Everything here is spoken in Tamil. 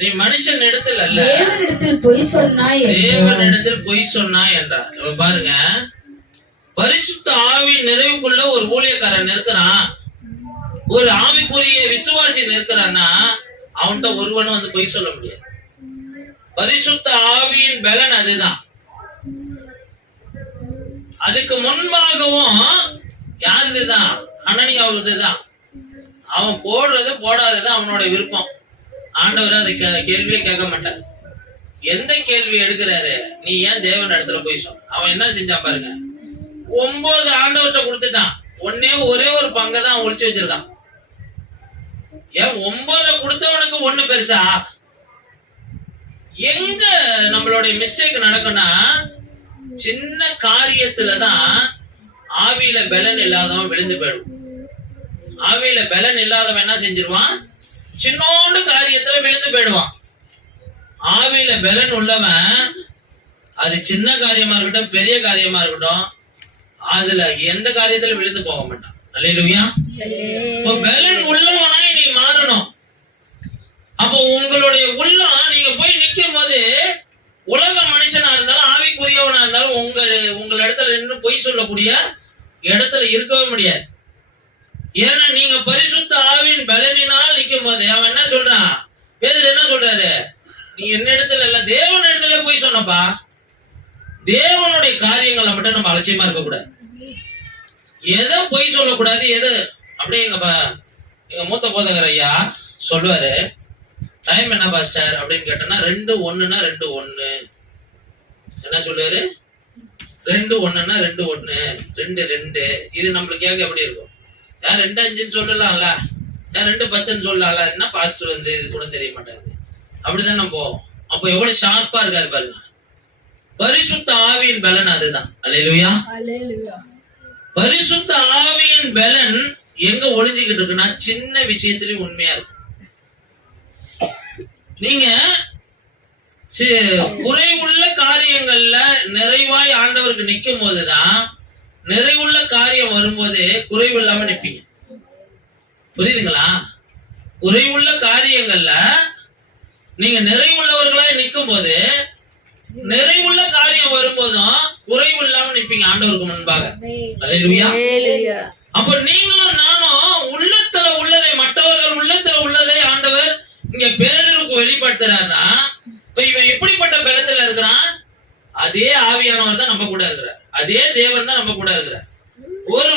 நீ மனுஷன் இடத்துல அல்ல தேவனிடத்தில் பொய் சொன்னாய் தேவனிடத்தில் பொய் சொன்னாய் என்றார். பாருங்க, பரிசுத்த ஆவி நிறைவுக்குள்ள ஒரு ஊழியக்காரன் இருக்கிறான், ஒரு ஆவிக்குரிய விசுவாசி இருக்கிறான்னா அவன்கிட்ட ஒருவனும் வந்து பொய் சொல்ல முடியாது. பரிசுத்த ஆவியின் பலன் அதுதான். அதுக்கு முன்பாகவும் யாருதுதான்? அனனியாவுதுதான். அவன் போடுறது போடாதது அவனோட விருப்பம். ஆண்டவர் அதை கேள்வியே கேட்க மாட்டார். எந்த கேள்வி எடுக்கிறாரு? நீ ஏன் தேவன் இடத்துல போய் சொன்ன? அவன் என்ன செஞ்சான் பாருங்க, 9 ஆண்டவர்கிட்ட கொடுத்துட்டான். ஒரே ஒரு பங்கை தான் ஒளிச்சு வச்சிருக்கான். ஏன் 9 கொடுத்தவனுக்கு 1 பெருசா? எங்க நம்மளுடைய மிஸ்டேக் நடக்கும்னா, சின்ன காரியத்துலதான் ஆவியில பலன் இல்லாதவன் விழுந்து போயிடும். ஆவியில பலன் இல்லாதவன் என்ன செஞ்சிருவான்? சின்னோண்டு காரியத்துல விழுந்து போயிடுவான். ஆவியில பலன் உள்ளவன், அது சின்ன காரியமா இருக்கட்டும் பெரிய காரியமா இருக்கட்டும், அதுல எந்த காரியத்துல விழுந்து போக மாட்டான். அல்லேலூயா. பலன் உள்ளவனாய் நீ மாறணும். அப்போ உங்களுடைய உள்ளம் நீங்க போய் நிக்கும் போது, உலக மனுஷனா இருந்தாலும் ஆவிக்குரியவனா இருந்தாலும் உங்க இடத்துல நின்று பொய் சொல்லக்கூடிய இடத்துல இருக்கவே முடியாது. ஏன்னா நீங்க பரிசுத்த ஆவியின் பலனினால் நிக்கும் போது அவன் என்ன சொல்றான்? பேதுரு என்ன சொல்றாரு? நீ என்ன இடத்துல இல்ல தேவன் இடத்துல போய் சொன்னப்பா. தேவனுடைய காரியங்களை மட்டும் நம்ம அலட்சியமா இருக்க கூடாது. எதை பொய் சொல்லக்கூடாது, எது அப்படியே எங்க மூத்த போதகர் ஐயா சொல்லுவாரு, டைம் என்ன பாஸ்டர் அப்படின்னு கேட்டோம்னா 2:1 2:1 என்ன சொல்லுவாரு? 2:1 2:1 2:2. இது நம்மளுக்கு கேட்க எப்படி இருக்கும்? யார் 2:5 சொல்லலாம்ல, யார் 2:10 சொல்லலாம்ல. என்ன பாஸ்டர் வந்து இது கூட தெரிய மாட்டேங்குது. அப்படிதான் நம்ம போவோம். அப்ப எவ்வளவு ஷார்ப்பா இருக்காரு பாருங்க. பரிசுத்த ஆவியின் பலன் அதுதான். அல்லேலூயா. பரிசுத்த ஆவியின் பலன் எங்க ஒளிஞ்சுக்கிட்டு இருக்குன்னா, சின்ன விஷயத்திலயும் உண்மையா இருக்கும். நீங்க குறைவுள்ள காரியங்கள்ல நிறைவாய் ஆண்டவருக்கு நிக்கும் போதுதான், நிறைவுள்ள காரியம் வரும்போது குறைவு இல்லாம நிப்பீங்க. புரியுதுங்களா? குறைவுள்ள காரியங்கள்ல நீங்க நிறைவுள்ளவர்களாய் நிக்கும் போது, நிறைவுள்ள காரியம் வரும்போதும் குறைவு இல்லாம நிப்பீங்க ஆண்டவருக்கு முன்பாக. அல்லேலூயா. அப்ப நீங்களும் நானும் உள்ளத்துல உள்ளதை, மற்றவர்கள் உள்ளத்துல உள்ளதை ஆண்டவர் இங்க பேதருக்கு வெளிப்படுத்துறாருன்னா, இப்ப இவன் எப்படிப்பட்ட பலத்துல இருக்கிறான்? அதே ஆவியானவர் தான் நம்ம கூட இருக்கிறார், அதே தேவன் தான் நம்ம கூட இருக்கிறார். ஒரு